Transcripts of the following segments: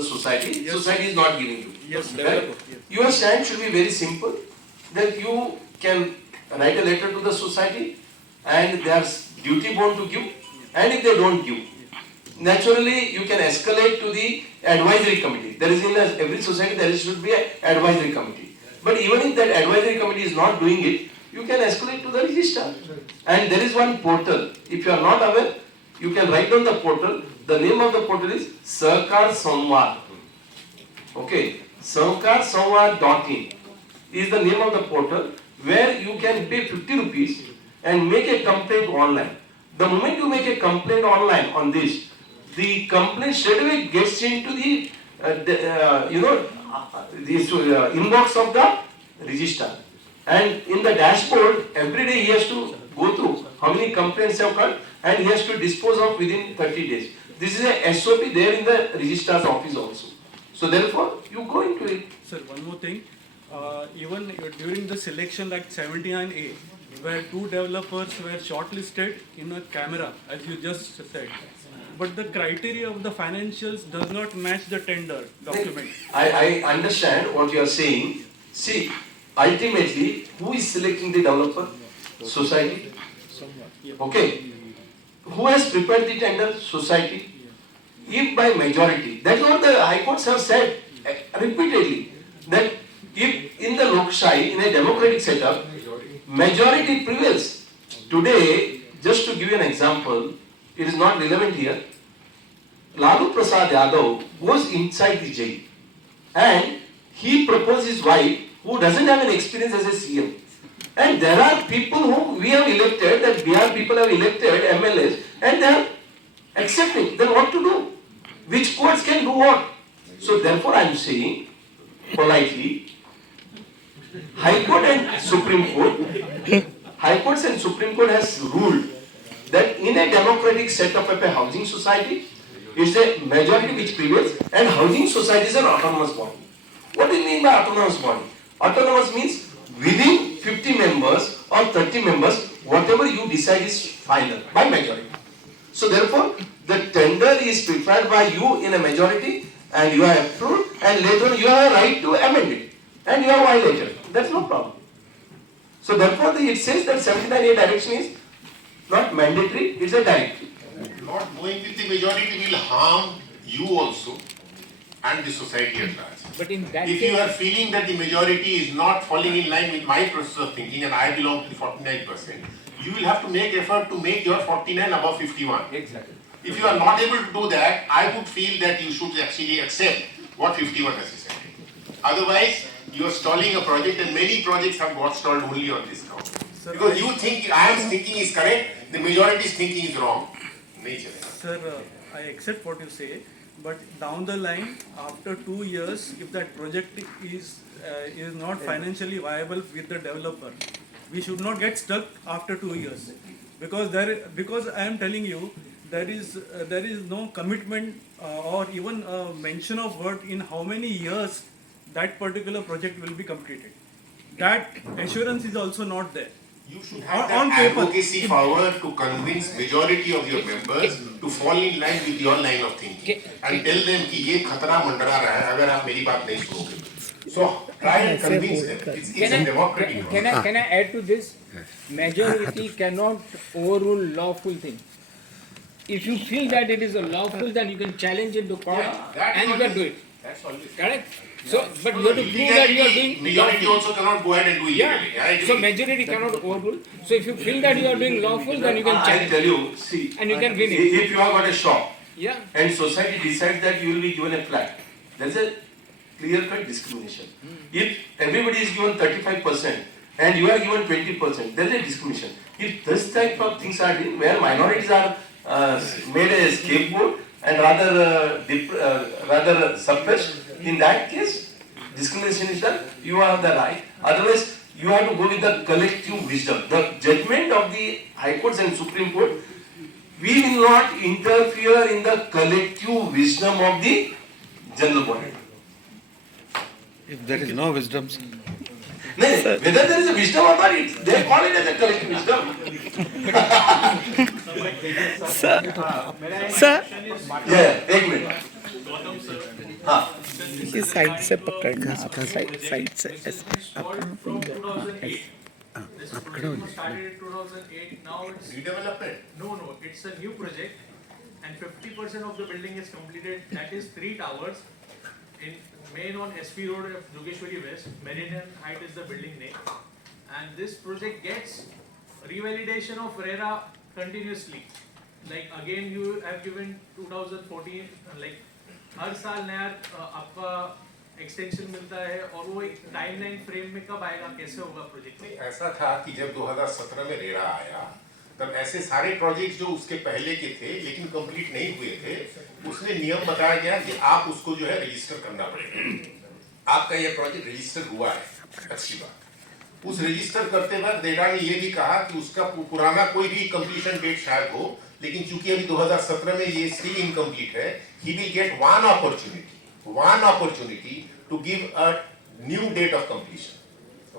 the society. Yes. Society is not giving you. Yes, right? Yes. Your stand should be very simple. That you can write a letter to the society, and they are duty bound to give. And if they don't give, naturally you can escalate to the advisory committee. There is in every society there should be an advisory committee. But even if that advisory committee is not doing it, you can escalate to the registrar. And there is one portal. If you are not aware, you can write down the portal. The name of the portal is Sahkar Samvad. Okay, sahkarsamvad.in is the name of the portal, where you can pay 50 rupees and make a complaint online. The moment you make a complaint online on this, the complaint straight away gets into the inbox of the registrar. And in the dashboard, every day he has to go through how many complaints have come, and he has to dispose of within 30 days. This is a SOP there in the registrar's office also. So therefore, you go into it. Sir, one more thing. Even during the selection like 79A, where 2 developers were shortlisted in a camera, as you just said, but the criteria of the financials does not match the tender document. I understand what you are saying. See, ultimately, who is selecting the developer? Society. Okay. Who has prepared the tender? Society. If by majority, that's what the high courts have said repeatedly, that if in the Lokshai, in a democratic setup, majority prevails. Today, just to give you an example, it is not relevant here. Lalu Prasad Yadav goes inside the jail and he proposed his wife who doesn't have an experience as a CM. And there are people whom we have elected, that Bihar people have elected MLAs, and they are accepting. Then what to do? Which courts can do what? So therefore I am saying politely, High Court and Supreme Court, High Courts and Supreme Court has ruled that in a democratic setup of a housing society, it's a majority which prevails, and housing society is an autonomous body. What do you mean by autonomous body? Autonomous means within 50 members or 30 members, whatever you decide is final by majority. So therefore, the tender is prepared by you in a majority, and you are approved, and later on you have a right to amend it, and you have violated. That's no problem. So therefore, it says that 79A direction is not mandatory, it's a directive. Not going with the majority will harm you also and the society at large. But in that if case, you are feeling that the majority is not falling in line with my process of thinking and I belong to the 49%, you will have to make effort to make your 49 above 51. exactly. If you are not able to do that, I would feel that you should actually accept what 51 has decided. Otherwise, you are stalling a project, and many projects have got stalled only on this ground. Because you think I am thinking is correct, the majority's thinking is wrong. Nature. Sir, I accept what you say, but down the line, after 2 years, if that project is not financially viable with the developer, we should not get stuck after 2 years, because I am telling you, there is no commitment or even a mention of word in how many years that particular project will be completed. That assurance is also not there. You should have On that paper. advocacy power to convince majority of your members to fall in line with your line of thinking and tell them कि ये खतरा मंडरा रहा है अगर आप मेरी बात नहीं सुनोगे. So try and convince them. It's a democratic process. Can I add to this? Majority cannot overrule lawful thing. If you feel that it is a lawful, then you can challenge it to court and you can do it. That's always. Correct? So, but you have to prove that you are doing Majority also cannot go ahead and do illegally. I agree. So majority cannot overrule. So if you feel that you are doing lawful, then you can I challenge. tell you, see, And you can win it. if you have got a shop, Yeah. and society decides that you will be given a flat, there is a clear-cut discrimination. If everybody is given 35% and you are given 20%, there is a discrimination. If this type of things are done, where minorities are made a scapegoat and rather suppressed, in that case, discrimination is done. You have the right. Otherwise, you have to go with the collective wisdom. The judgment of the High Courts and Supreme Court, we will not interfere in the collective wisdom of the general body. If there is no wisdom, No, whether there is a wisdom or not, they call it as a collective wisdom. sir, Yeah, 1 minute. हाँ ये side से पकड़ना side से ऐसे Installed अपना from finger 2008. This project was started in 2008. Now it's Redevelopment. no. It's a new project, and 50% of the building is completed. That is 3 towers. In main on SP Road of Jogeshwari West, Meridian Height is the building name, and this project gets revalidation of RERA continuously. Like again, you have given 2014. Like हर साल नया आपका extension मिलता है और वो एक timeline frame में कब आएगा, कैसे होगा प्रोजेक्ट? नहीं, ऐसा था कि जब 2017 में रेरा आया तब ऐसे सारे प्रोजेक्ट्स जो उसके पहले के थे लेकिन कंप्लीट नहीं हुए थे, उसने नियम बताया गया कि आप उसको जो है रजिस्टर करना पड़ेगा। आपका ये प्रोजेक्ट रजिस्टर हुआ है, अच्छी बात। उस रजिस्टर करते वक्त रेरा ने ये भी कहा कि उसका पुराना कोई भी कंप्लीशन डेट शायद हो, लेकिन चूंकि अभी 2017 में ये स्टिल इनकम्प्लीट है, he will get one opportunity to give a new date of completion.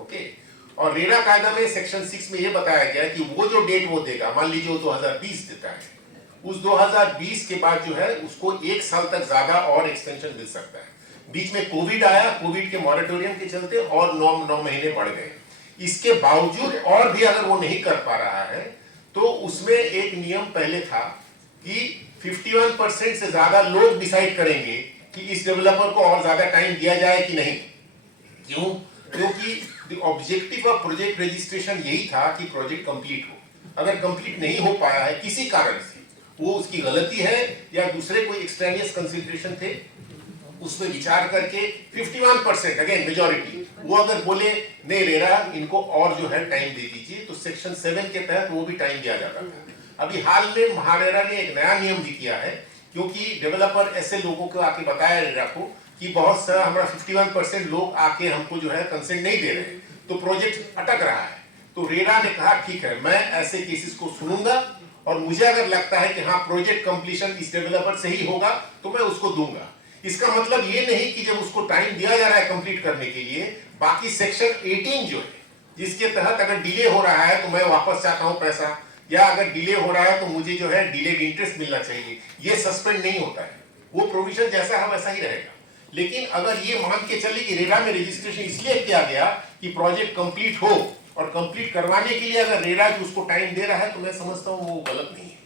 Okay? और रेरा कायदा में सेक्शन 6 में ये बताया गया कि वो जो डेट वो देगा, मान लीजिए वो 2020 देता है, उस 2020 के बाद जो है उसको 1 साल तक ज्यादा और एक्सटेंशन मिल सकता है। बीच में कोविड आया, कोविड के मॉरेटोरियम के चलते और 9 महीने बढ़ गए। इसके बावजूद और भी अगर वो नहीं कर पा रहा है तो उसमें एक नियम पहले था कि 51% से ज्यादा लोग डिसाइड करेंगे कि इस डेवलपर को और ज्यादा टाइम दिया जाए कि नहीं। क्यों? क्योंकि the objective of project registration यही था कि प्रोजेक्ट कंप्लीट हो। अगर कंप्लीट नहीं हो पाया है किसी कारण से, वो उसकी गलती है या दूसरे कोई एक्सटेनियस कंसिडरेशन थे, उसमें विचार करके 51% अगेन मेजॉरिटी, वो अगर बोले नहीं रेरा इनको और जो है टाइम दे दीजिए, तो सेक्शन 7 के तहत वो भी टाइम दिया जाता था। अभी हाल में महारेरा ने एक नया नियम भी किया है, क्योंकि डेवलपर ऐसे लोगों को आके बताया रेरा को कि बहुत सारा हमारा 51% लोग आके हमको जो है कंसेंट नहीं दे रहे, तो प्रोजेक्ट अटक रहा है। तो रेरा ने कहा ठीक है, मैं ऐसे केसेस को सुनूंगा और मुझे अगर लगता है कि हाँ प्रोजेक्ट कंप्लीशन इस डेवलपर से ही होगा तो मैं उसको दूंगा। इसका मतलब ये नहीं कि जब उसको टाइम दिया जा रहा है कंप्लीट करने के लिए, बाकी सेक्शन 18 जो है जिसके तहत अगर डिले हो रहा है तो मैं वापस चाहता हूं पैसा, या अगर डिले हो रहा है तो मुझे जो है डिलेड इंटरेस्ट मिलना चाहिए, ये सस्पेंड नहीं होता है। वो प्रोविजन जैसा है वैसा ही रहेगा। लेकिन अगर ये मान के चले कि रेरा में रजिस्ट्रेशन इसलिए किया गया कि प्रोजेक्ट कंप्लीट हो, और कंप्लीट करवाने के लिए अगर रेरा जो उसको टाइम दे रहा है, तो मैं समझता हूँ वो गलत नहीं है।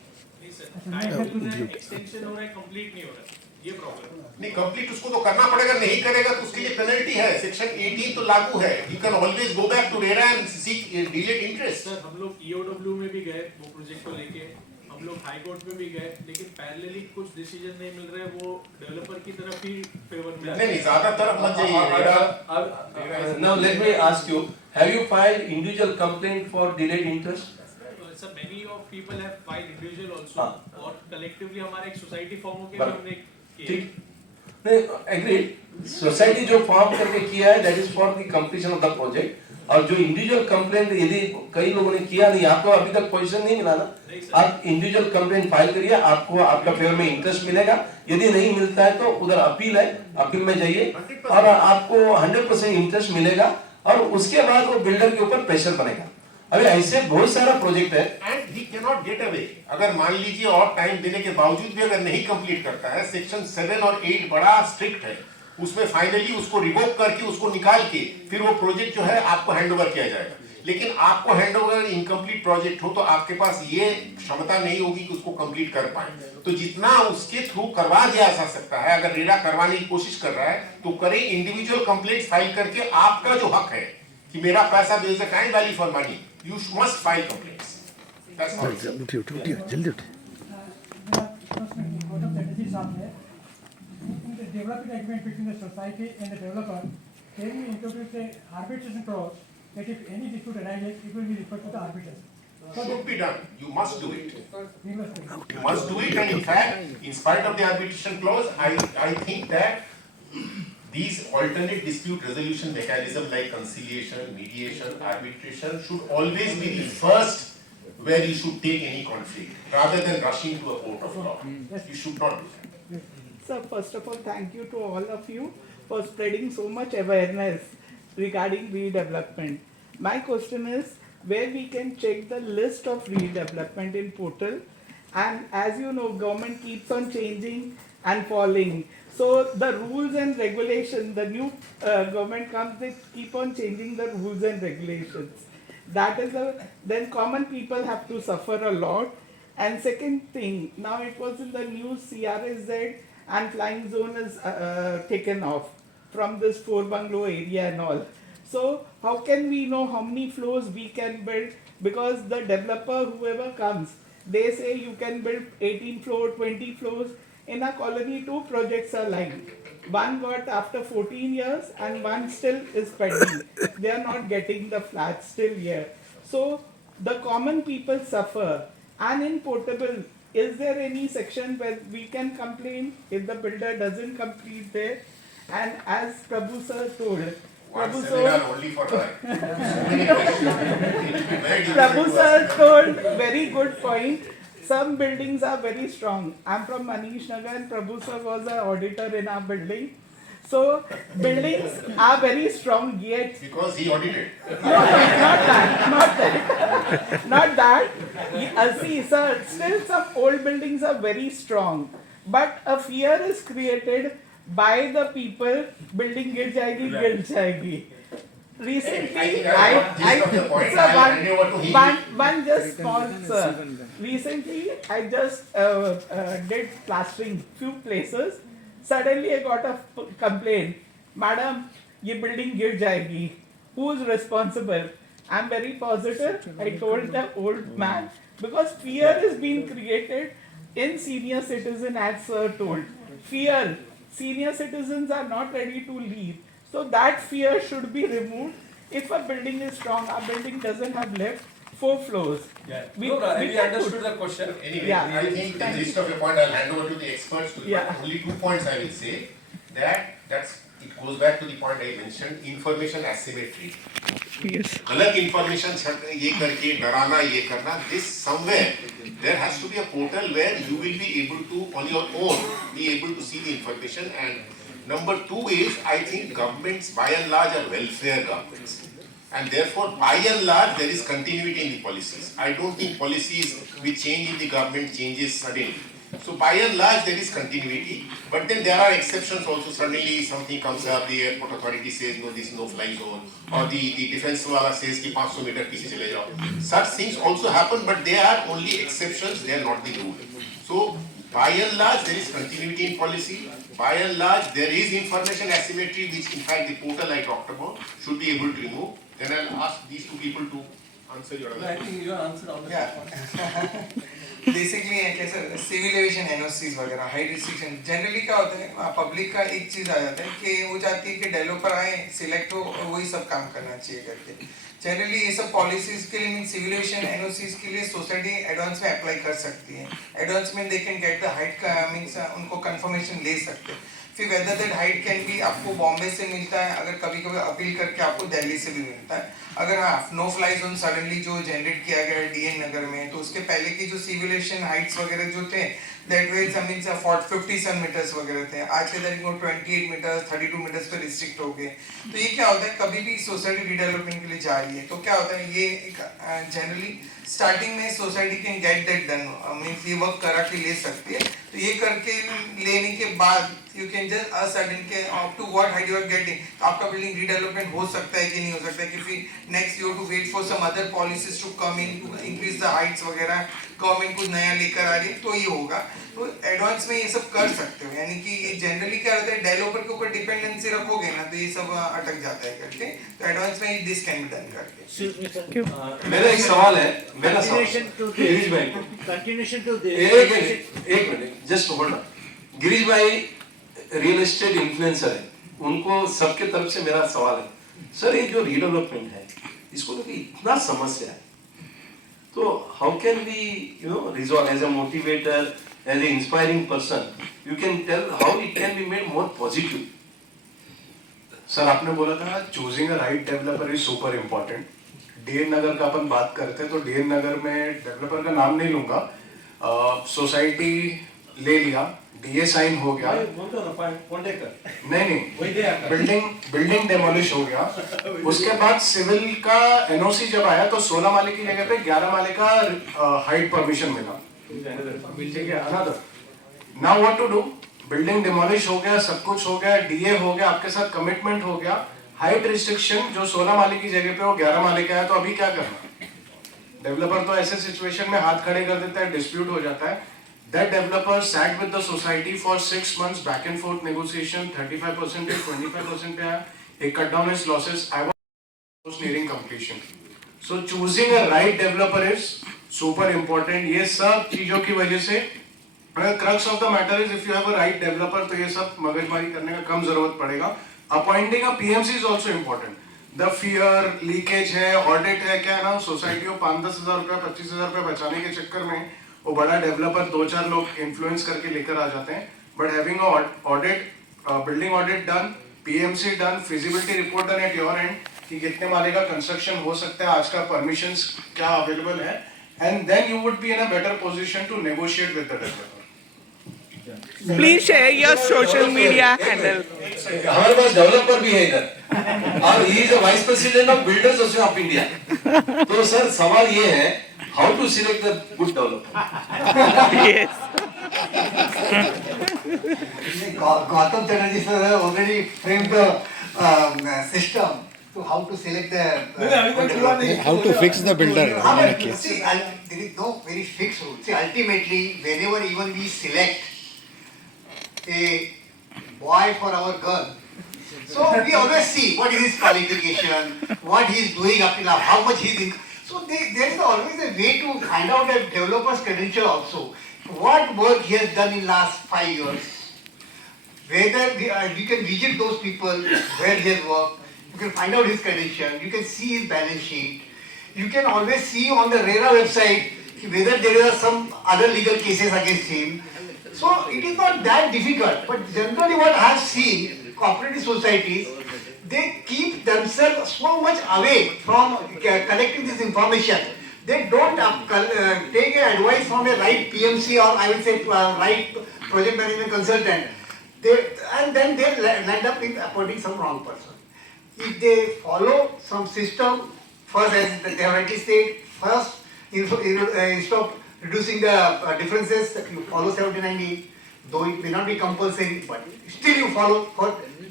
एक्सटेंशन हो रहा है, कंप्लीट नहीं हो रहा है, ये प्रॉब्लम नहीं, कंप्लीट उसको तो करना पड़ेगा, नहीं करेगा तो उसके लिए पेनल्टी है। सेक्शन 18 तो लागू है। You can always go back to RERA and seek delayed interest. Sir, हम लोग ईओडब्ल्यू में भी गए वो प्रोजेक्ट को लेके, हम लोग हाई कोर्ट में भी गए, लेकिन पैरेलली कुछ डिसीजन नहीं मिल रहे, वो डेवलपर की तरफ ही फेवर में। नहीं, ज्यादा तरफ मत जाइए। Now let me ask you, have you filed individual complaint for delayed interest? Sir, many of people have filed individual also, और collectively हमारा एक सोसाइटी फॉर्म होके भी हमने किया। ठीक, नहीं एग्रीड, सोसाइटी जो फॉर्म करके किया है that is for the completion of the project, और जो इंडिविजुअल कंप्लेंट यदि कई लोगों ने किया नहीं, आपको अभी तक पोजीशन नहीं मिला ना, आप इंडिविजुअल कंप्लेंट फाइल करिए, आपको आपका फेवर में इंटरेस्ट मिलेगा। यदि नहीं मिलता है तो उधर अपील है, अपील में जाइए और आपको 100% इंटरेस्ट मिलेगा, और उसके बाद वो बिल्डर के ऊपर प्रेशर बनेगा। अभी ऐसे बहुत सारा प्रोजेक्ट है and he can not get away. अगर मान लीजिए और टाइम देने के बावजूद भी अगर नहीं कंप्लीट करता है, सेक्शन 7 और 8 बड़ा स्ट्रिक्ट है, उसमें फाइनली उसको रिवोक करके उसको निकाल के फिर वो प्रोजेक्ट जो है आपको हैंडओवर किया जाएगा। लेकिन आपको हैंडओवर इनकम्प्लीट प्रोजेक्ट हो तो आपके पास ये क्षमता नहीं होगी कि उसको कंप्लीट कर पाए। तो जितना उसके थ्रू करवा दिया जा सकता है, अगर रेरा करवाने की कोशिश कर रहा है तो करें, इंडिविजुअल कंप्लेंट फाइल करके आपका जो हक है कि मेरा पैसा, there is a kind value for money, you must file complaints. That's all. उठिए जल्दी उठिए। Developing agreement between the society and the developer, can we introduce a arbitration clause that if any dispute arises, it will be referred to the arbitration? Should be done. You must do it. We must do it. You must do it, and in fact, in spite of the arbitration clause, I think that these alternate dispute resolution mechanisms like conciliation, mediation, arbitration should always be the first where you should take any conflict, rather than rushing to a court of law. You should not do that. Sir, first of all, thank you to all of you for spreading so much awareness regarding redevelopment. My question is where we can check the list of redevelopment in portal, and as you know, government keeps on changing and falling. So the rules and regulations, the new government comes, they keep on changing the rules and regulations. That is then common people have to suffer a lot. And second thing, now it was in the news, CRSZ and flying zone is taken off from this 4 bungalow area and all. So how can we know how many floors we can build? Because the developer, whoever comes, they say you can build 18 floors, 20 floors. In a colony, 2 projects are lying. One got after 14 years and one still is pending. They are not getting the flats still here. So the common people suffer. And in portable, is there any section where we can complain if the builder doesn't complete there? And as Prabhu sir told, One Prabhu seminar sir, only for her. So many questions. Very difficult Prabhu to sir answer. told very good point. Some buildings are very strong. I'm from Manish Nagar and Prabhu sir was an auditor in our building. So buildings are very strong yet. Because he audited. Not that. See, sir, still some old buildings are very strong. But a fear is created by the people, building gir jayegi. Recently, I think I got gist of your point. I'll hand over to him. one just small, sir. Recently, I just did plastering few places. Suddenly, I got a complaint. Madam, ये building गिर जाएगी. Who's responsible? I'm very positive. I told the old man because fear is being created in senior citizen, as sir told. Fear. Senior citizens are not ready to leave. So that fear should be removed. If a building is strong, our building doesn't have left 4 floors. Yeah. We No, can understood put- the question. Anyway, Yeah. I think the gist of your point, I'll hand over to the experts to Yeah. only 2 points I will say. That's it goes back to the point I mentioned, information asymmetry. Yes. अलग information ये करके डराना ये करना, this somewhere there has to be a portal where you will be able to on your own be able to see the information. And number 2 is I think governments by and large are welfare governments. And therefore, by and large, there is continuity in the policies. I don't think policies which change in the government changes suddenly. So by and large, there is continuity. But then there are exceptions also. Suddenly something comes up, the airport authority says, no, this is no-fly zone. Or the defense wala says, ki 500 meter piche chale jao. Such things also happen, but they are only exceptions, they are not the rule. So by and large, there is continuity in policy. By and large, there is information asymmetry, which in fact the portal I talked about should be able to remove. Then I'll ask these 2 people to answer your other I think you answered all the questions. Basically कैसे civil aviation NOCs वगैरह height restriction generally क्या होता है public का एक चीज आ जाता है कि वो चाहती है कि डेवलपर आए सिलेक्ट हो और वही सब काम करना चाहिए करके जनरली ये सब पॉलिसीज के लिए मीन सिविल एविएशन एनओसीज के लिए सोसाइटी एडवांस में अप्लाई कर सकती है एडवांस में they can get the height का मीन्स उनको कंफर्मेशन ले सकते हैं फिर whether that height can be आपको बॉम्बे से मिलता है अगर कभी कभी अपील करके आपको दिल्ली से भी मिलता है अगर हाँ नो फ्लाई जोन सडनली जो जनरेट किया गया डीएन नगर में तो उसके पहले की जो सिविलेशन हाइट्स वगैरह जो थे that ways I mean 57 metres वगैरह थे आज के तारीख में 28 मीटर्स 32 मीटर्स पे रिस्ट्रिक्ट हो गए तो ये क्या होता है कभी भी सोसाइटी रीडेवलपमेंट के लिए जा रही है तो क्या होता है ये जनरली स्टार्टिंग में society can get that done means ये वर्क करा के ले सकती है तो ये करके लेने के बाद यू कैन जस्ट असर्टेन के up to what height you are getting तो आपका बिल्डिंग रीडेवलपमेंट हो सकता है कि नहीं हो सकता है कि फिर next you have to wait for some other policies to come in to increase the heights वगैरह गवर्नमेंट कुछ नया लेकर आ रही है तो ये होगा तो एडवांस में ये सब कर सकते हो यानी कि ये जनरली क्या होता है डेवलपर के ऊपर डिपेंडेंसी रखोगे ना तो ये सब अटक जाता है करके तो एडवांस में दिस कैन बी डन करके मेरा एक सवाल है मेरा सवाल गिरीश भाई Continuation to एक minute just hold on Girish भाई रियल एस्टेट इन्फ्लुएंसर है उनको सबके तरफ से मेरा सवाल है सर ये जो रीडेवलपमेंट है इसको तो इतना समस्या है तो how can we you know resolve as a motivator as a inspiring person you can tell how it can be made more positive sir आपने बोला था choosing a right developer is super important DN Nagar का अपन बात करते हैं तो DN नगर में डेवलपर का नाम नहीं लूंगा सोसाइटी ले लिया डीए साइन हो गया नहीं बिल्डिंग डेमोलिश हो गया उसके बाद सिविल का एनओसी जब आया तो 16 माले की जगह पे 11 माले का हाइट परमिशन मिला ठीक है another now what to do building demolish हो गया, सब कुछ हो गया, डीए हो गया, आपके साथ कमिटमेंट हो गया, हाइट रिस्ट्रिक्शन जो 16 माले की जगह पे वो 11 माले का है, तो अभी क्या करना? डेवलपर तो ऐसे सिचुएशन में हाथ खड़े कर देता है, डिस्प्यूट हो जाता है. That developer sat with the society for 6 months, back and forth negotiation, 35% पे 25% पे आया. He cut down his losses. I was nearing completion. So choosing a right developer is super important. ये सब चीजों की वजह से crux of the matter is if you have a right developer तो ये सब मगजमारी करने का कम जरूरत पड़ेगा. Appointing a PMC is also important. The fear, leakage है, audit है, क्या है ना, सोसाइटी को 5-10 हजार रुपया, 25 हजार रुपया बचाने के चक्कर में वो बड़ा डेवलपर 2-4 लोग इन्फ्लुएंस करके लेकर आ जाते हैं. But having audit, building audit done, PMC done, feasibility report done at your and कि कितने माले का कंस्ट्रक्शन हो सकता है, आज का परमिशंस क्या अवेलेबल है, and then you would be in a better position to negotiate with the developer. Please share your social media handle. हमारे पास डेवलपर भी है इधर और he is vice president of builders association of India. तो sir सवाल ये है, how to select the good developer? Yes. Gautam Chatterjee sir already framed the system to how to select the How to fix the builder in a case. See, there is no very fixed rule. See, ultimately, whenever even we select a boy for our girl, so we always see what is his qualification, what he is doing up till now, how much he is in. So there is always a way to find out a developer's credential also. What work he has done in last 5 years, whether we can visit those people where he has worked, you can find out his credential, you can see his balance sheet, you can always see on the RERA website whether there are some other legal cases against him. So it is not that difficult, but generally what I have seen, cooperative societies, they keep themselves so much away from collecting this information. They don't take advice from a right PMC or I will say right project management consultant. And then they land up in appointing some wrong person. If they follow some system, first as they have already said, first instead of reducing the differences, you follow 79E, though it may not be compulsory, but still you follow,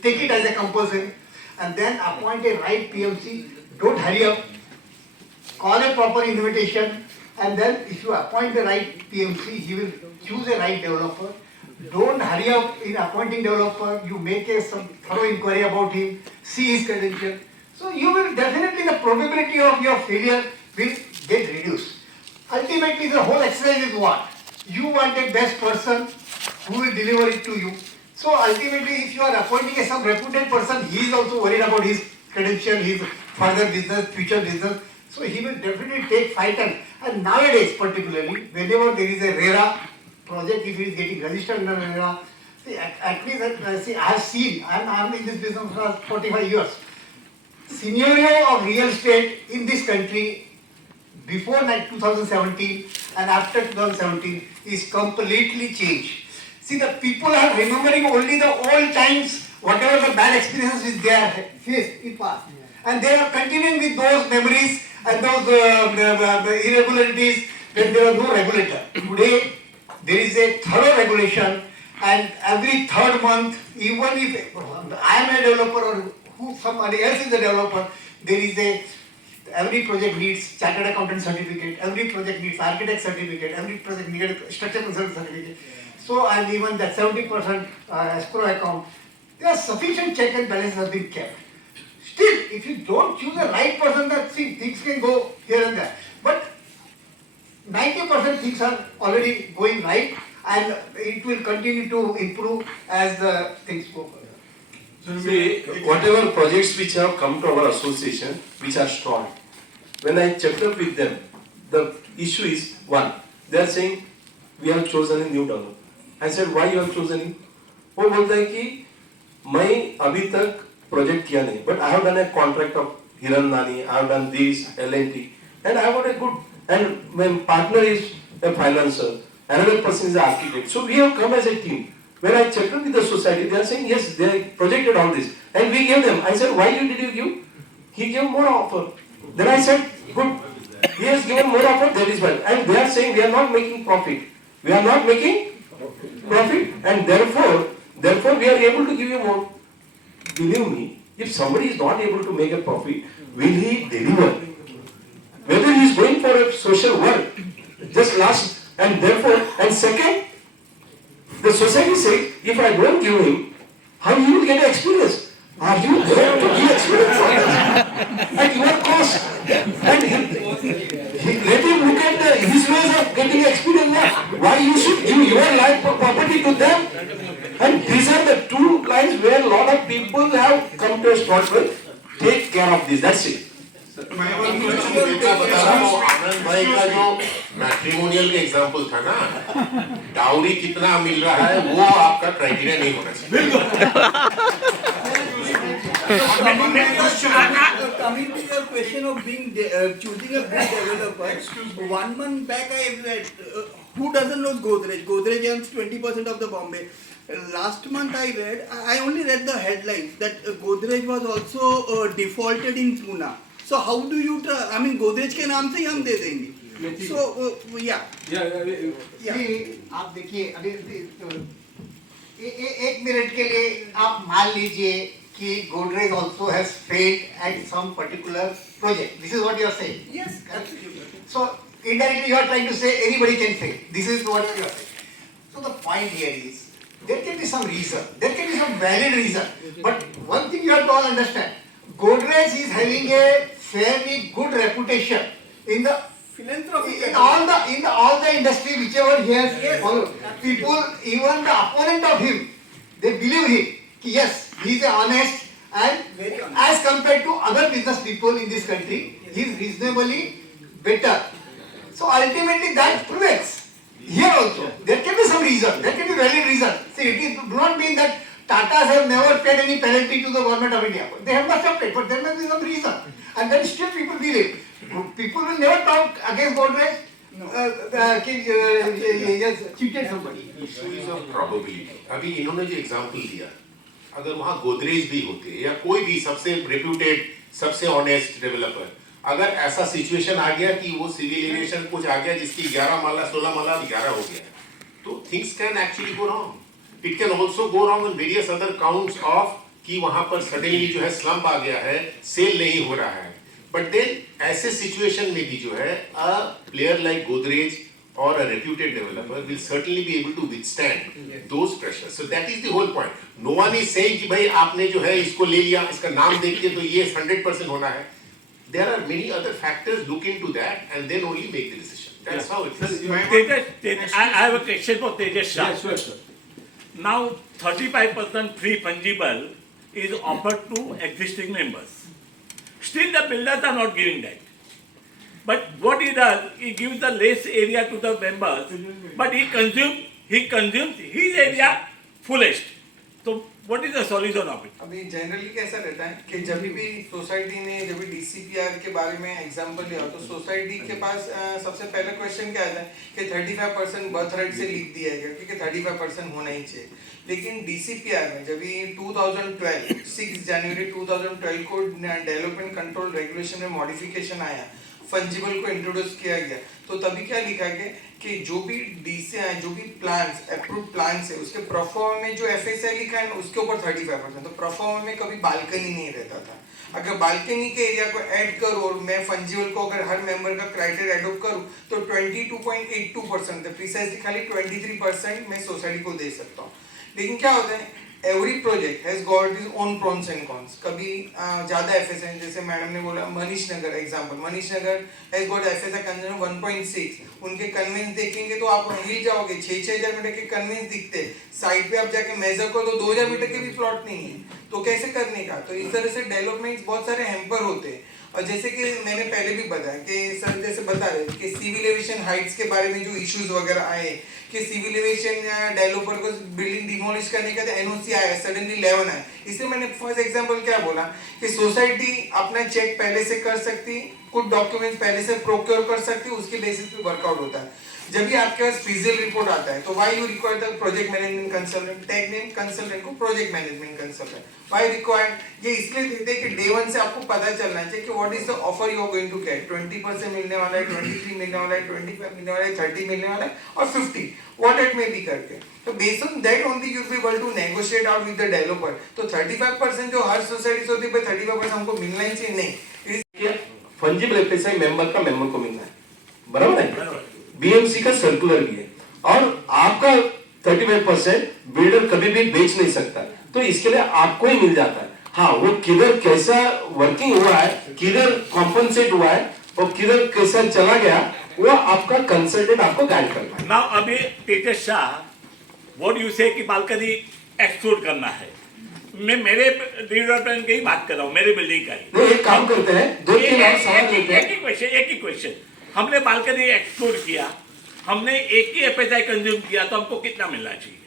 take it as a compulsory, and then appoint a right PMC. Don't hurry up. Call a proper invitation, and then if you appoint the right PMC, he will choose a right developer. Don't hurry up in appointing developer. You make some thorough inquiry about him, see his credential. So you will definitely, the probability of your failure will get reduced. Ultimately, the whole exercise is what? You want a best person who will deliver it to you. So ultimately, if you are appointing some reputed person, he is also worried about his credential, his further business, future business. So he will definitely take 5 times. And nowadays, particularly, whenever there is a RERA project, if it is getting registered under RERA, see, at least I have seen, I am in this business for 45 years. Scenario of real estate in this country before 2017 and after 2017 is completely changed. See, the people are remembering only the old times, whatever the bad experiences they have faced in past. And they are continuing with those memories and those irregularities when there was no regulator. Today, there is a thorough regulation, and every third month, even if I am a developer or somebody else is a developer, there is every project needs chartered accountant certificate, every project needs architect certificate, every project needs structure consultant certificate. So, and even that 70% escrow account, there are sufficient check and balances have been kept. Still, if you don't choose the right person, that things can go here and there. But 90% things are already going right, and it will continue to improve as the things go further. See, whatever projects which have come to our association, which are strong, when I checked up with them, the issue is one, they are saying we have chosen a new developer. I said, why you have chosen him? वो बोलता है कि मैं अभी तक project किया नहीं, but I have done a contract of Hiran Nani, I have done this, L&T, and I have got a good, and my partner is a financer, another person is an architect. So we have come as a team. When I checked with the society, they are saying, yes, they projected all this. And we gave them. I said, why did you give? He gave more offer. Then I said, good. He has given more offer, that is well. And they are saying, we are not making profit. We are not making Profit, and therefore we are able to give you more. Believe me, if somebody is not able to make a profit, will he deliver? Whether he is going for a social work, just last, and therefore, and second, the society says, if I don't give him, how he will get experience? Are you there to give experience for them? At your cost. And let him look at his ways of getting experience. Why you should give your life property to them? And these are the two lines where a lot of people have come to a spot where take care of this. That's it. आनंद भाई का जो matrimonial के example था ना, dowry कितना मिल रहा है वो आपका क्राइटेरिया नहीं होना चाहिए. Coming to your question of being choosing a good developer, 1 month back I read, who doesn't know Godrej? Godrej owns 20% of the Bombay. Last month I read, I only read the headlines that Godrej was also defaulted in Pune. So how do you, I mean Godrej के नाम से ही हम दे देंगे. So yeah. आप देखिए अभी एक minute के लिए आप मान लीजिए कि Godrej also has failed at some particular project. This is what you are saying. Yes, absolutely. So indirectly you are trying to say anybody can fail. This is what you are saying. So the point here is there can be some reason, there can be some valid reason. But one thing you have to all understand, Godrej is having a fairly good reputation in the Philanthropy. in all the industry whichever he has followed. People, even the opponent of him, they believe him. Yes, he is honest and Very honest. as compared to other business people in this country, he is reasonably better. So ultimately that prevails. Here also, there can be some reason, there can be valid reason. See, it do not mean that Tatas have never paid any penalty to the government of India. They have must have paid, but there must be some reason. And then still people believe. People will never talk against Godrej. He has cheated somebody. Issue is of probability. अभी इन्होंने जो example दिया, अगर वहाँ गोदरेज भी होते या कोई भी सबसे रेप्यूटेड, सबसे ऑनेस्ट डेवलपर, अगर ऐसा सिचुएशन आ गया कि वो सिविल एविएशन कुछ आ गया जिसकी 11 माला 16 माला 11 हो गया, तो things can actually go wrong. It can also go wrong on various other counts of कि वहाँ पर सडनली जो है स्लम्प आ गया है, सेल नहीं हो रहा है. बट देन ऐसे सिचुएशन में भी जो है a player like Godrej or a reputed developer will certainly be able to withstand those pressures. So that is the whole point. No one is saying कि भाई आपने जो है इसको ले लिया, इसका नाम देख के तो ये 100% होना है. There are many other factors. Look into that and then only make the decision. That's how it is. Tejas, I have a question for Tejas Shah. Yes, sure, sir. Now 35% free fungible is offered to existing members. Still the builders are not giving that. But what he does, he gives the less area to the members, but he consumes his area fullest. So what is the solution of it? अभी generally कैसा रहता है कि जब भी society ने जब भी DCPR के बारे में एग्जांपल लिया तो सोसाइटी के पास सबसे पहला क्वेश्चन क्या आता है कि 35% बर्थ रेट से लिख दिया गया क्योंकि 35% होना ही चाहिए. लेकिन DCPR में जब भी 2012 6 जनवरी 2012 को डेवलपमेंट कंट्रोल रेगुलेशन में मॉडिफिकेशन आया, फंजिबल को इंट्रोड्यूस किया गया, तो तभी क्या लिखा गया कि जो भी प्लान्स अप्रूव्ड प्लान्स है उसके प्रोफॉर्मा में जो FSI लिखा है उसके ऊपर 35%. तो प्रोफॉर्मा में कभी बालकनी नहीं रहता था. अगर बालकनी के एरिया को ऐड करूँ और मैं फंजिबल को अगर हर मेंबर का क्राइटेरिया एडॉप्ट करूँ तो 22.82% प्रिसाइसली खाली 23% मैं सोसाइटी को दे सकता हूँ. लेकिन क्या होता है, every project has got its own pros and cons. कभी ज्यादा FSI, जैसे मैडम ने बोला Manish Nagar example, Manish Nagar has got FSI कंजन 1.6. उनके कन्वेंस देखेंगे तो आप हिल जाओगे, 6,000 मीटर के कन्वेंस दिखते, साइड पे आप जाके मेजर करो तो 2,000 मीटर के भी प्लॉट नहीं है. तो कैसे करने का? तो इस तरह से डेवलपमेंट बहुत सारे हैम्पर होते हैं. और जैसे कि मैंने पहले भी बताया कि सर जैसे बता रहे कि सिविल एविएशन हाइट्स के बारे में जो इश्यूज वगैरह आए कि सिविल एविएशन डेवलपर को बिल्डिंग डिमोलिश करने का NOC आया, सडनली 11 आया. इसलिए मैंने फर्स्ट एग्जांपल क्या बोला कि सोसाइटी अपना चेक पहले से कर सकती, कुछ डॉक्यूमेंट्स पहले से प्रोक्योर कर सकती, उसके बेसिस पे वर्कआउट होता है. जब भी आपके पास फिजिकल रिपोर्ट आता है तो why you require the project management consultant, technical consultant को project management consultant why required? ये इसलिए देते हैं कि डे 1 से आपको पता चलना चाहिए कि what is the offer you are going to get. 20% मिलने वाला है, 23 मिलने वाला है, 25 मिलने वाला है, 30 मिलने वाला है और 50. what it may be करके, तो based on that only you will be able to negotiate out with the developer. तो 35% जो हर सोसाइटी से होती है 35% हमको मिलना ही चाहिए नहीं, फंजिबल एफएसआई मेंबर का मेंबर को मिलना है, बराबर है, बीएमसी का सर्कुलर भी है, और आपका 35% बिल्डर कभी भी बेच नहीं सकता, तो इसके लिए आपको ही मिल जाता है। हाँ, वो किधर कैसा वर्किंग हुआ है, किधर कॉम्पनसेट हुआ है और किधर कैसा चला गया, वो आपका कंसल्टेंट आपको गाइड करता है। नाउ अभी तेजस शाह, व्हाट यू से कि बालकनी एक्सक्लूड करना है, मैं मेरे डेवलपमेंट की ही बात कर रहा हूँ, मेरे बिल्डिंग का ही। नहीं, एक काम करते हैं, दो तीन और सवाल लेते हैं। एक ही क्वेश्चन, हमने बालकनी एक्सक्लूड किया, हमने एक ही एफएसआई कंज्यूम किया, तो हमको कितना मिलना चाहिए?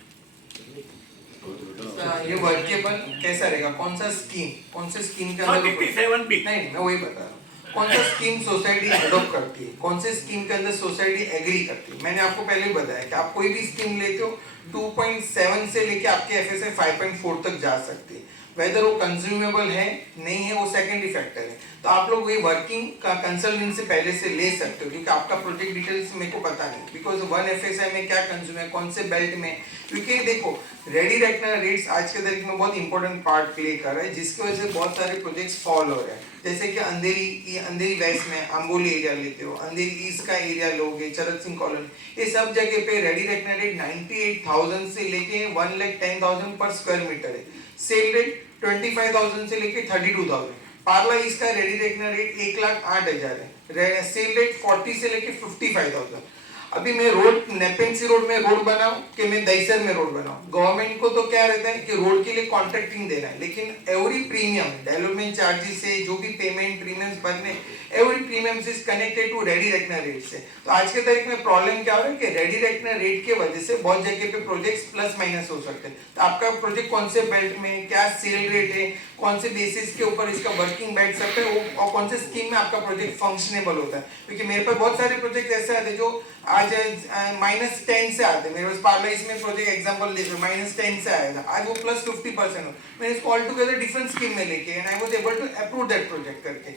ये वर्केबल कैसा रहेगा, कौन सा स्कीम के अंदर, 37B नहीं मैं वही बता रहा हूँ, कौन सा स्कीम सोसाइटी अडॉप्ट करती है, कौन से स्कीम के अंदर सोसाइटी एग्री करती है। मैंने आपको पहले ही बताया कि आप कोई भी स्कीम लेते हो 2.7 से लेके आपके एफएसआई 5.4 तक जा सकती है, वेदर वो कंज्यूमेबल है नहीं है वो सेकेंडरी फैक्टर है। तो आप लोग वही वर्किंग का कंसल्टेंट से पहले से ले सकते हो, क्योंकि आपका प्रोजेक्ट डिटेल्स मेरे को पता नहीं, बिकॉज वन एफएसआई में क्या कंज्यूम है, कौन से बेल्ट में, क्योंकि देखो रेडी रेक्टर रेट्स आज के तारीख में बहुत इंपॉर्टेंट पार्ट प्ले कर रहा है, जिसकी वजह से बहुत सारे प्रोजेक्ट्स फॉल हो रहे हैं। जैसे कि अंधेरी वेस्ट में अम्बोली एरिया लेते हो, अंधेरी ईस्ट का एरिया लोगे, चरक सिंह कॉलोनी, ये सब जगह पे रेडी रेक्टर रेट 98,000 से लेके 1,10,000 पर स्क्वायर मीटर है, सेल रेट 25,000 से लेके 32,000। पार्ला ईस्ट का रेडी रेक्टर रेट 1,08,000 है, सेल रेट 40 से लेके 55,000। अभी मैं रोड नेपेंसी रोड में रोड बनाऊं कि मैं दहीसर में रोड बनाऊं, गवर्नमेंट को तो क्या रहता है कि रोड के लिए कॉन्ट्रैक्टिंग देना है, लेकिन एवरी प्रीमियम डेवलपमेंट चार्जेस से जो भी पेमेंट प्रीमियम्स भरने, every premium is connected to ready reckoner rate से। तो आज के तारीख में प्रॉब्लम क्या हो रहा है कि रेडी रेक्टर रेट की वजह से बहुत जगह पे प्रोजेक्ट्स प्लस माइनस हो सकते हैं। तो आपका प्रोजेक्ट कौन से बेल्ट में, क्या सेल रेट है, कौन से बेसिस के ऊपर इसका वर्किंग बैठ सकता है, और कौन से स्कीम में आपका प्रोजेक्ट फंक्शनेबल होता है। क्योंकि मेरे पास बहुत सारे प्रोजेक्ट ऐसे आते हैं जो आज -10 से आते हैं, मेरे पास पार्ला इसमें प्रोजेक्ट एग्जांपल ले -10 से आया था, आज वो +50% हो, मैंने इसको ऑल टुगेदर डिफरेंट स्कीम में लेके and I was able to approve that project करके,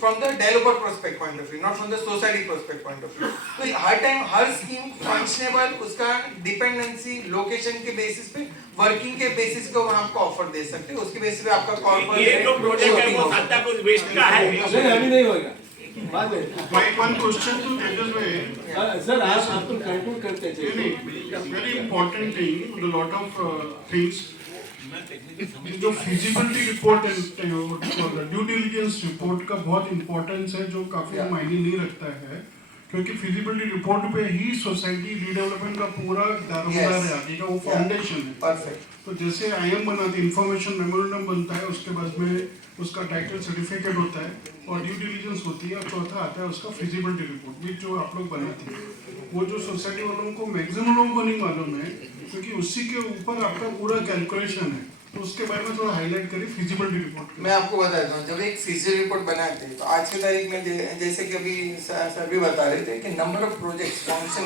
from the developer prospect point of view, not from the society prospect point of view. तो हर टाइम हर स्कीम फंक्शनेबल, उसका डिपेंडेंसी लोकेशन के basis पे, working के बेसिस को हम आपको ऑफर दे सकते हैं, उसके बेसिस पे आपका कॉर्पोरेट ये जो प्रोजेक्ट है वो सांता क्रूज वेस्ट का है, अभी नहीं होगा बाद में। One question to Tejas bhai. Sir आप तो कंक्लूड करते थे। Very important thing, a lot of things. जो feasibility report due diligence report का बहुत इंपॉर्टेंस है, जो काफी मायने नहीं रखता है, क्योंकि फिजिबिलिटी रिपोर्ट पे ही सोसाइटी रीडेवलपमेंट का पूरा दारोमदार है, आगे का वो फाउंडेशन है। परफेक्ट। तो जैसे आईएम बनाती, इंफॉर्मेशन मेमोरेंडम बनता है, उसके बाद में उसका टाइटल सर्टिफिकेट होता है और ड्यू डिलिजेंस होती है, और चौथा आता है उसका फिजिबिलिटी रिपोर्ट भी जो आप लोग बनाते हैं। वो जो सोसाइटी वालों को, मैक्सिमम लोगों को नहीं मालूम है, क्योंकि उसी के ऊपर आपका पूरा कैलकुलेशन है। तो उसके बारे में थोड़ा हाईलाइट करिए फिजिबिलिटी रिपोर्ट। मैं आपको बताता हूँ, जब एक फिजिबिलिटी रिपोर्ट बनाते हैं तो आज के तारीख में जैसे कि अभी सर भी बता रहे थे कि नंबर ऑफ प्रोजेक्ट्स फंक्शन,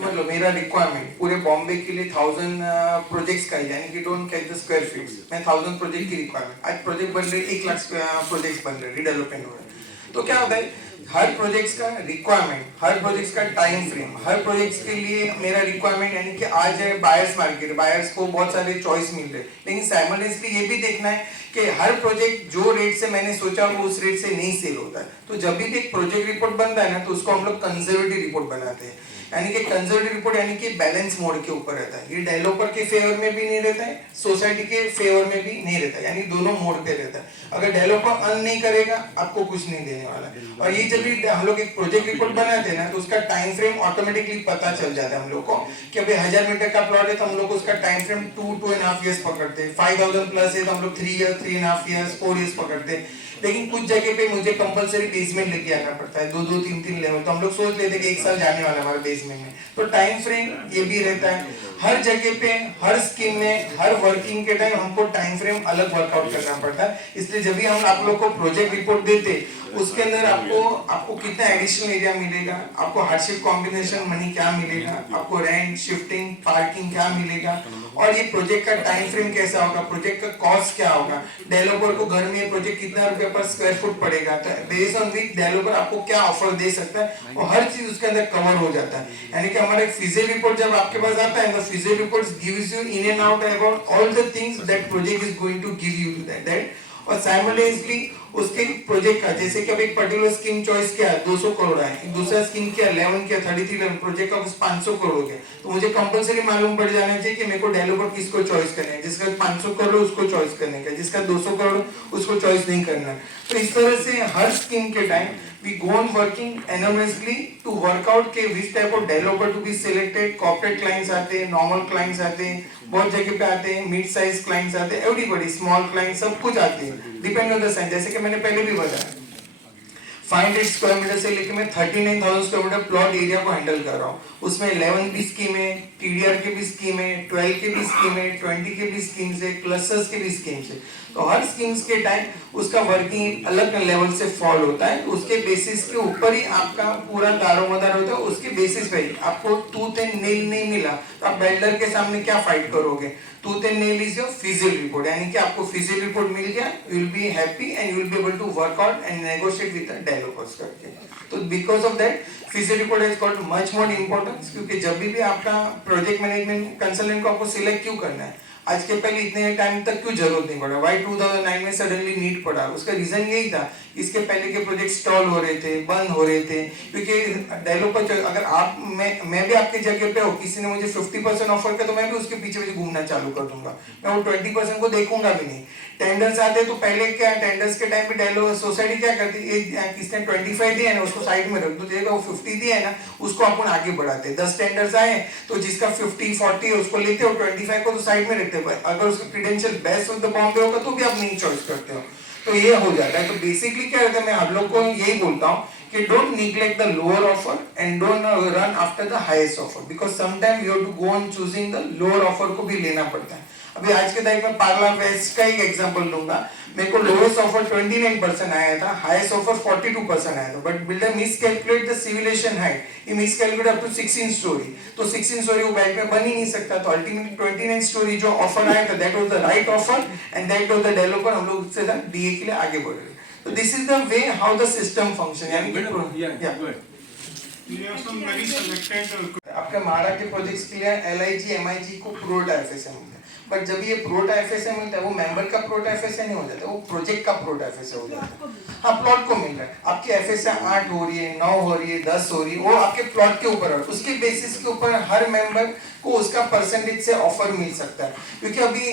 मतलब मेरा रिक्वायरमेंट पूरे बॉम्बे के लिए 1000 प्रोजेक्ट्स का, यानी कि don't catch the square feet, मैं 1000 प्रोजेक्ट की रिक्वायरमेंट, आज प्रोजेक्ट बन रहे 1 लाख प्रोजेक्ट्स बन रहे, रिडेवलपमेंट हो रहे हैं। तो क्या होता है, हर प्रोजेक्ट्स का रिक्वायरमेंट, हर प्रोजेक्ट्स का टाइम फ्रेम, हर प्रोजेक्ट्स के लिए मेरा रिक्वायरमेंट, यानी कि आज है बायर्स मार्केट, बायर्स को बहुत सारे चॉइस मिल रहे हैं, लेकिन साइमल्टेनियसली ये भी देखना है कि हर प्रोजेक्ट जो रेट से मैंने सोचा वो उस रेट से नहीं सेल होता है। तो जब भी एक प्रोजेक्ट रिपोर्ट बनता है ना, तो उसको हम लोग कंजर्वेटिव रिपोर्ट बनाते हैं, यानी कि कंजर्वेटिव रिपोर्ट यानी कि बैलेंस मोड के ऊपर रहता है। ये डेवलपर के फेवर में भी नहीं रहता है, सोसाइटी के फेवर में भी नहीं रहता है, यानी दोनों मोड पे रहता है। अगर डेवलपर अर्न नहीं करेगा, आपको कुछ नहीं देने वाला। और ये जब भी हम लोग एक प्रोजेक्ट रिपोर्ट बनाते हैं ना, तो उसका टाइम फ्रेम ऑटोमेटिकली पता चल जाता है हम लोग को कि अभी 1000 मीटर का प्लॉट है तो हम लोग उसका टाइम फ्रेम 2.5 ईयर्स पकड़ते हैं, 5000 प्लस है तो हम लोग 3 ईयर्स, 3.5 ईयर्स, 4 ईयर्स पकड़ते हैं। लेकिन कुछ जगह पे मुझे कंपलसरी बेसमेंट लेके आना पड़ता है, 2-2, 3-3 लेवल, तो हम लोग सोच लेते हैं कि 1 साल जाने वाला हमारे बेसमेंट में। तो टाइम फ्रेम ये भी रहता है, हर जगह पे, हर स्कीम में, हर वर्किंग के टाइम हमको टाइम फ्रेम अलग वर्कआउट करना पड़ता है। इसलिए जब भी हम आप लोग को प्रोजेक्ट रिपोर्ट देते, उसके अंदर आपको कितना एडिशनल एरिया मिलेगा, आपको हार्डशिप कॉम्बिनेशन मनी क्या मिलेगा, आपको रेंट, शिफ्टिंग, पार्किंग क्या मिलेगा, और ये प्रोजेक्ट का टाइम फ्रेम कैसा होगा, प्रोजेक्ट का कॉस्ट क्या होगा, डेवलपर को घर में प्रोजेक्ट कितना रुपया पर स्क्वायर फुट पड़ेगा, तो बेस्ड ऑन विच डेवलपर आपको क्या ऑफर दे सकता है और हर चीज उसके अंदर कवर हो जाता है। यानी कि हमारा एक फिजिकल रिपोर्ट जब आपके पास आता है, तो physical report gives you in and out about all the things that project is going to give you that और साइमल्टेनियसली उसके प्रोजेक्ट का, जैसे कि अब एक पर्टिकुलर स्कीम चॉइस किया 200 करोड़ है, एक दूसरा स्कीम किया 11 किया 33 प्रोजेक्ट का 500 करोड़ हो गया, तो मुझे कंपलसरी मालूम पड़ जाना चाहिए कि मेरे को डेवलपर किसको चॉइस करना है, जिसका 500 करोड़ उसको चॉइस करने का, जिसका 200 करोड़ उसको चॉइस नहीं करना। तो इस तरह से हर स्कीम के time we go on working enormously to work out के which type of developer to be selected, corporate clients आते हैं, normal clients आते हैं, बहुत जगह पे आते हैं, mid size clients आते हैं, everybody small clients सब कुछ आते हैं, depend on the size। जैसे कि मैंने पहले भी बताया 500 स्क्वायर मीटर से लेकर मैं 39,000 स्क्वायर मीटर प्लॉट एरिया को हैंडल कर रहा हूँ, उसमें 11 भी स्कीम है, TDR के भी स्कीम है, 12 के भी स्कीम है, 20 के भी स्कीम्स है, क्लस्टर्स के भी स्कीम्स है। तो हर स्कीम्स के टाइम उसका वर्किंग अलग लेवल से फॉल होता है, तो उसके बेसिस के ऊपर ही आपका पूरा दारोमदार होता है, उसके बेसिस पे ही आपको टूथ एंड नेल नहीं मिला तो आप बिल्डर के सामने क्या फाइट करोगे। Tooth and nail is your physical report, यानी कि आपको फिजिकल रिपोर्ट मिल गया, you will be happy and you will be able to work out and negotiate with the developers करके। तो because of that physical report has got much more importance, क्योंकि जब भी आपका प्रोजेक्ट मैनेजमेंट कंसल्टेंट को आपको सिलेक्ट क्यों करना है, आज के पहले इतने टाइम तक क्यों जरूरत नहीं पड़ा, वाई 2009 में सडनली नीड पड़ा, उसका रीजन यही था, इसके पहले के प्रोजेक्ट स्टॉल हो रहे थे, बंद हो रहे थे, क्योंकि डेवलपर अगर आप मैं भी आपके जगह पे हो, किसी ने मुझे 50% ऑफर किया तो मैं भी उसके पीछे पीछे घूमना चालू कर दूंगा, मैं वो 20% को देखूंगा भी नहीं। टेंडर्स आते तो पहले क्या, टेंडर्स के टाइम पे डेवलपर सोसाइटी क्या करती है, किसने 25 दिया है ना उसको साइड में रख दो, देखो वो 50 दिया है ना उसको अपन आगे बढ़ाते, 10 टेंडर्स आए तो जिसका 50-40 है उसको लेते हो, 25 को तो साइड में रखते हो, अगर उसका credential best of the Bombay होगा तो भी आप नहीं चॉइस करते हो, तो ये हो जाता है। तो बेसिकली क्या रहता है, मैं आप लोग को यही बोलता हूँ कि don't neglect the lower offer and don't run after the highest offer, because sometime you have to go on choosing the lower offer को भी लेना पड़ता है। अभी आज के टाइम में पार्ला वेस्ट का ही एग्जांपल लूंगा, मेरे को लोएस्ट ऑफर 29% आया था, हाईएस्ट ऑफर 42% आया था, but builder miscalculate the civil aviation height, he miscalculate up to 16 story, तो 16 स्टोरी वो बैठ में बन ही नहीं सकता, तो अल्टीमेटली 29 स्टोरी जो ऑफर आया था that was the right offer and that was the developer, हम लोग उससे डीए के लिए आगे बढ़ रहे। तो this is the way how the system function, यानी आपके महाराष्ट्र के प्रोजेक्ट्स के लिए LIG MIG को प्रोटा FSA मिलता है, बट जब ये प्रोटा FSA मिलता है वो मेंबर का प्रोटा FSA नहीं हो जाता, वो प्रोजेक्ट का प्रोटा FSA हो जाता है। हाँ, प्लॉट को मिल रहा है, आपकी FSA 8 हो रही है, 9 हो रही है, 10 हो रही है, वो आपके प्लॉट के ऊपर है, उसके बेसिस के ऊपर हर मेंबर को उसका परसेंटेज से ऑफर मिल सकता है। क्योंकि अभी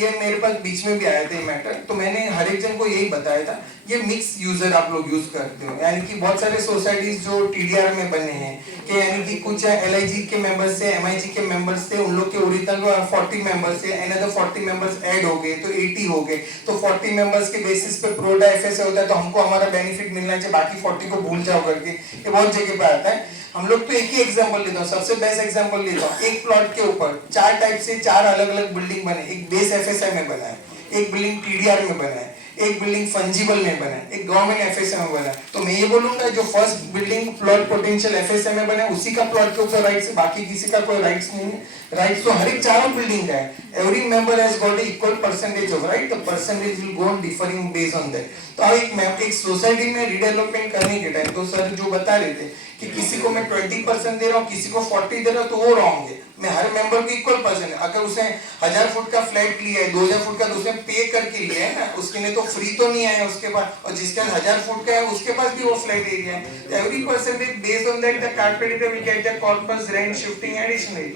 ये मेरे पास बीच में भी आया था ये मैटर, तो मैंने हर एक जन को यही बताया था, ये मिक्स यूजर आप लोग यूज करते हो, यानी कि बहुत सारे सोसाइटीज जो TDR में बने हैं कि यानी कि कुछ LIG के मेंबर्स थे, MIG के मेंबर्स थे, उन लोग के ओरिजिनल 40 मेंबर्स थे, अनदर 40 मेंबर्स ऐड हो गए तो 80 हो गए, तो 40 मेंबर्स के बेसिस पे प्रोटा FSA होता है, तो हमको हमारा बेनिफिट मिलना चाहिए, बाकी 40 को भूल जाओ करके, ये बहुत जगह पे आता है। हम लोग तो एक ही एग्जांपल लेता हूँ, सबसे बेस्ट एग्जांपल लेता हूँ, एक प्लॉट के ऊपर 4 टाइप से 4 अलग अलग बिल्डिंग बने, एक बेस FSI में बना है, एक बिल्डिंग TDR में बना है, एक बिल्डिंग फंजिबल में बना है, एक गवर्नमेंट FSI में बना है, तो मैं ये बोलूंगा जो first building plot potential FSI में बना है उसी का प्लॉट के ऊपर राइट्स है, बाकी किसी का कोई राइट्स नहीं है। राइट्स तो हर एक चारों बिल्डिंग का है, every member has got equal percentage of right, the percentage will go on differing based on that. तो एक सोसाइटी में रीडेवलपमेंट करने के टाइम तो सर जो बता रहे थे कि किसी को मैं 20% दे रहा हूँ, किसी को 40 दे रहा हूँ, तो वो रॉन्ग है, मैं हर मेंबर को इक्वल परसेंट, अगर उसने 1000 फुट का फ्लैट लिया है, 2000 फुट का तो उसने पे करके लिया है ना, उसके लिए तो फ्री तो नहीं आया उसके पास, और जिसके 1000 फुट का है उसके पास भी वो फ्लैट एरिया है, every percentage based on that the carpenter will get the corpus rent shifting additionally.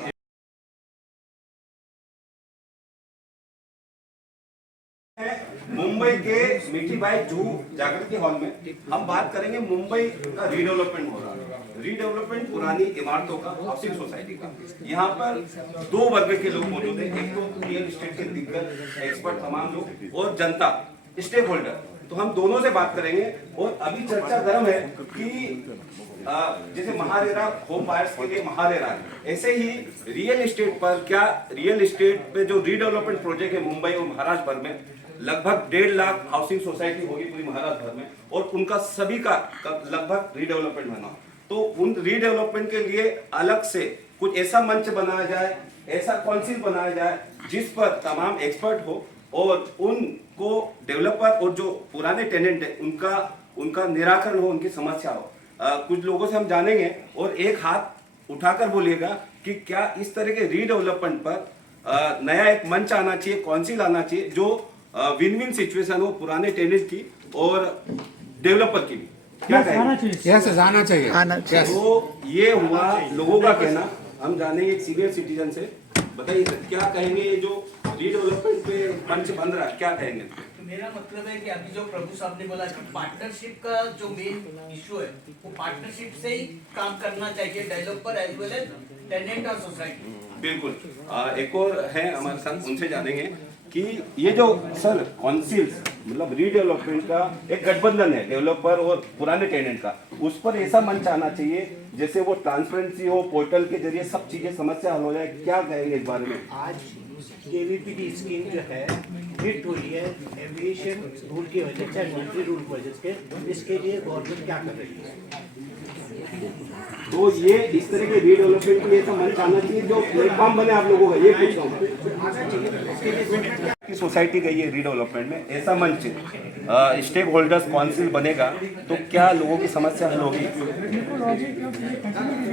Mumbai के मीठी बाई जू जागृति हॉल में हम बात करेंगे मुंबई का रीडेवलपमेंट हो रहा है, रीडेवलपमेंट पुरानी इमारतों का, हाउसिंग सोसाइटी का। यहाँ पर 2 वर्ग के लोग मौजूद हैं, एक तो रियल एस्टेट के दिग्गज एक्सपर्ट तमाम लोग और जनता स्टेक होल्डर, तो हम दोनों से बात करेंगे। और अभी चर्चा गर्म है कि जैसे महारेरा होम बायर्स के लिए महारेरा है, ऐसे ही रियल एस्टेट पर क्या रियल एस्टेट पे जो रीडेवलपमेंट प्रोजेक्ट है मुंबई और महाराष्ट्र भर में लगभग 1.5 लाख हाउसिंग सोसाइटी होगी पूरी महाराष्ट्र भर में, और उनका सभी का लगभग रीडेवलपमेंट बना, तो उन रीडेवलपमेंट के लिए अलग से कुछ ऐसा मंच बनाया जाए, ऐसा काउंसिल बनाया जाए जिस पर तमाम एक्सपर्ट हो और उनको डेवलपर और जो पुराने टेनेंट है उनका निराकरण हो, उनकी समस्या हो। कुछ लोगों से हम जानेंगे और एक हाथ उठाकर बोलिएगा कि क्या इस तरह के रीडेवलपमेंट पर नया एक मंच आना चाहिए, काउंसिल आना चाहिए जो विन विन सिचुएशन हो पुराने टेनेंट की और डेवलपर की भी। क्या कहेंगे? यस, आना चाहिए। तो ये हुआ लोगों का कहना। हम जानेंगे एक सीनियर सिटीजन से। बताइए सर, क्या कहेंगे ये जो रीडेवलपमेंट पे मंच बन रहा है, क्या कहेंगे? मेरा मतलब है कि अभी जो प्रभु साहब ने बोला कि पार्टनरशिप का जो मेन इशू है वो पार्टनरशिप से ही काम करना चाहिए, developer as well as tenant और सोसाइटी। बिल्कुल। एक और है हमारे साथ, उनसे जानेंगे कि ये जो सर काउंसिल मतलब रीडेवलपमेंट का एक गठबंधन है डेवलपर और पुराने टेनेंट का, उस पर ऐसा मंच आना चाहिए जैसे वो ट्रांसपेरेंसी हो, पोर्टल के जरिए सब चीजें समस्या हल हो जाए। क्या कहेंगे इस बारे में? आज केवीपीडी स्कीम जो है हिट हुई है एविएशन रूल की वजह से, मिलिट्री रूल की वजह से, इसके लिए गवर्नमेंट क्या कर रही है? तो ये इस तरह के रीडेवलपमेंट के लिए तो मंच आना चाहिए जो प्लेटफॉर्म बने आप लोगों का, ये पूछ रहा हूँ। सोसाइटी गई है रीडेवलपमेंट में, ऐसा मंच स्टेक होल्डर्स काउंसिल बनेगा तो क्या लोगों की समस्या हल होगी?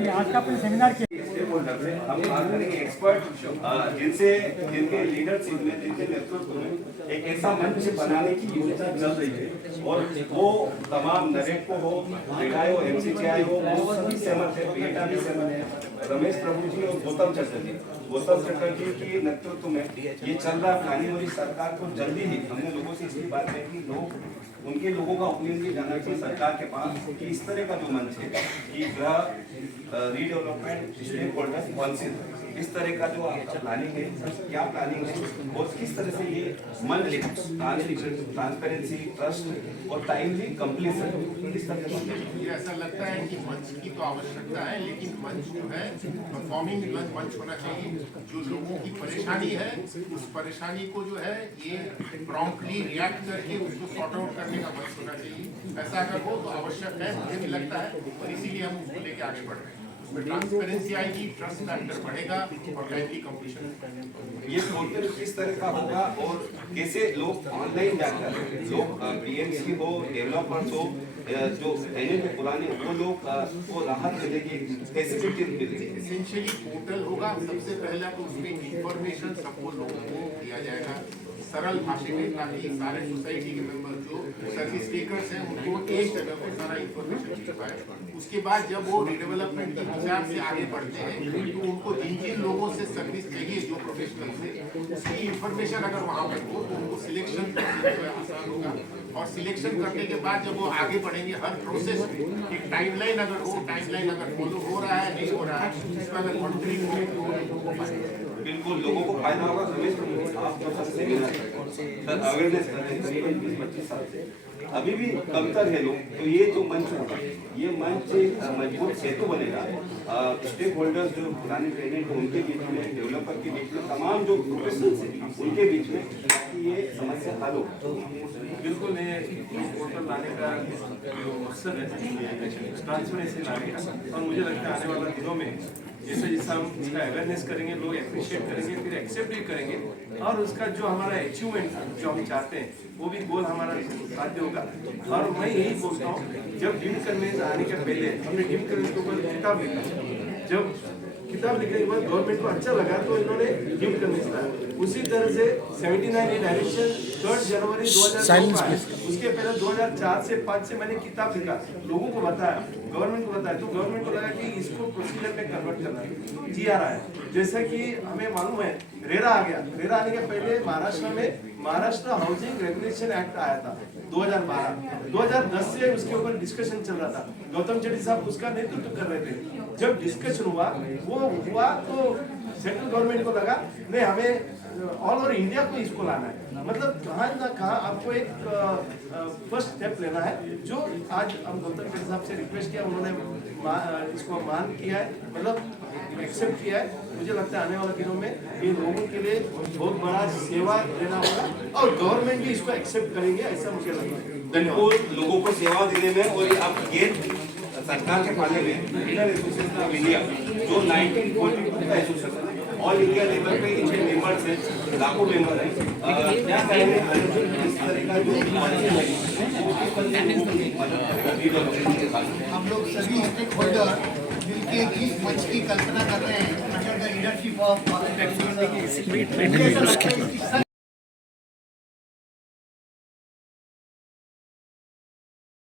आज का अपने सेमिनार के हम बात करेंगे एक्सपर्ट जिनके लीडरशिप में, जिनके नेतृत्व में एक ऐसा मंच बनाने की योजना चल रही है और वो तमाम नरेट को हो, विधाय हो, एमसीसीआई हो, वो सभी सहमत है, पीएटा भी सहमत है। रमेश प्रभु जी और गौतम चटर्जी के नेतृत्व में ये चल रहा प्लानिंग हो रही। सरकार को जल्दी ही, हमने लोगों से इसकी बात कही कि उनके लोगों का ओपिनियन भी जाना चाहिए सरकार के पास कि इस तरह का जो मंच है कि रीडेवलपमेंट स्टेक होल्डर्स काउंसिल, इस तरह का जो आपका प्लानिंग है, क्या प्लानिंग है और किस तरह से ये मंच ट्रांसपेरेंसी, ट्रस्ट और टाइमली कंप्लीशन किस तरह से? मुझे ऐसा लगता है कि मंच की तो आवश्यकता है, लेकिन मंच जो है परफॉर्मिंग मंच होना चाहिए। जो लोगों की परेशानी है उस परेशानी को जो है ये प्रॉम्प्टली रिएक्ट करके उसको सॉर्ट आउट करने का मंच होना चाहिए। ऐसा अगर हो तो आवश्यक है, मुझे भी लगता है, और इसीलिए हम उसको लेके आगे बढ़ रहे हैं। ट्रांसपेरेंसी आएगी, ट्रस्ट फैक्टर बढ़ेगा और टाइमली कंप्लीशन। ये पोर्टल किस तरह का होगा और कैसे लोग ऑनलाइन जाकर, लोग बीएमसी हो, डेवलपर्स हो, जो टेनेंट पुराने वो लोग को राहत मिलेगी, फैसिलिटी मिलेगी? एसेंशियली पोर्टल होगा। सबसे पहला तो उसमें इंफॉर्मेशन सबको लोगों को दिया जाएगा सरल भाषा में, ताकि सारे सोसाइटी के मेंबर जो सर्विस टेकर्स हैं उनको एक जगह पर सारा इंफॉर्मेशन मिल पाए। उसके बाद जब वो रिडेवलपमेंट के विचार से आगे बढ़ते हैं तो उनको जिन लोगों से सर्विस चाहिए, जो प्रोफेशनल से, उसकी इंफॉर्मेशन अगर वहाँ पर हो तो उनको सिलेक्शन आसान होगा। और सिलेक्शन करने के बाद जब वो आगे बढ़ेंगे हर प्रोसेस में एक टाइमलाइन अगर हो, टाइमलाइन अगर फॉलो हो रहा है नहीं हो रहा है, इस पर अगर मॉनिटरिंग हो तो लोगों को फायदा होगा। बिल्कुल लोगों को फायदा होगा। रमेश प्रभु आप तो सबसे सर अवेयरनेस कर रहे हैं करीबन 20-25 साल से, अभी भी कमतर है लोग, तो ये जो मंच होगा ये मंच मजबूत सेतु बनेगा स्टेक होल्डर्स जो पुराने टेनेंट उनके बीच में, डेवलपर के बीच में, तमाम जो प्रोफेशनल्स हैं उनके बीच में, ताकि ये समस्या हल हो। बिल्कुल ये पोर्टल लाने का जो मकसद है ट्रांसपेरेंसी लाने का, और मुझे लगता है आने वाले दिनों में जैसे जैसे हम इसका अवेयरनेस करेंगे, लोग अप्रिशिएट करेंगे, फिर एक्सेप्ट भी करेंगे, और उसका जो हमारा अचीवमेंट जो हम चाहते हैं वो भी गोल हमारा साध्य होगा। और मैं यही बोलता हूँ, जब ड्रीम कन्वेंस आने के पहले हमने ड्रीम कन्वेंस के ऊपर किताब लिखा, जब किताब लिखने के बाद गवर्नमेंट को अच्छा लगा तो इन्होंने ड्रीम कन्वेंस लाया। उसी तरह से 79 डायरेक्शन 3 जनवरी 2002, उसके पहले 2004 से 5 से मैंने किताब लिखा, लोगों को बताया, गवर्नमेंट को बताया, तो गवर्नमेंट को लगा कि इसको प्रोसीजर में कन्वर्ट करना है। GR आया, जैसा कि हमें मालूम है रेरा आ गया। रेरा आने के पहले महाराष्ट्र में महाराष्ट्र हाउसिंग रेगुलेशन एक्ट आया था 2012, 2010 से उसके ऊपर डिस्कशन चल रहा था। गौतम चड्ढी साहब उसका नेतृत्व कर रहे थे। जब डिस्कशन हुआ तो सेंट्रल गवर्नमेंट को लगा नहीं, हमें ऑल ओवर इंडिया को इसको लाना है, मतलब कहाँ ना कहाँ आपको एक फर्स्ट स्टेप लेना है, जो आज हम गौतम चड्ढी साहब से रिक्वेस्ट किया, उन्होंने इसको मान किया है, मतलब एक्सेप्ट किया है। मुझे लगता है आने वाले दिनों में ये लोगों के लिए बहुत बड़ा सेवा देना होगा और गवर्नमेंट भी इसको एक्सेप्ट करेंगे, ऐसा मुझे लगता है। धन्यवाद। लोगों को सेवा देने में, और अब ये सरकार के पाले में बिल्डर एसोसिएशन ऑफ इंडिया जो 1942 का एसोसिएशन है, ऑल इंडिया लेवल पे इनके मेंबर्स हैं, लाखों मेंबर हैं। क्या कहेंगे इस तरह का जो हम लोग सभी स्टेक होल्डर मिलके इस मंच की कल्पना कर रहे हैं अंडर द लीडरशिप ऑफ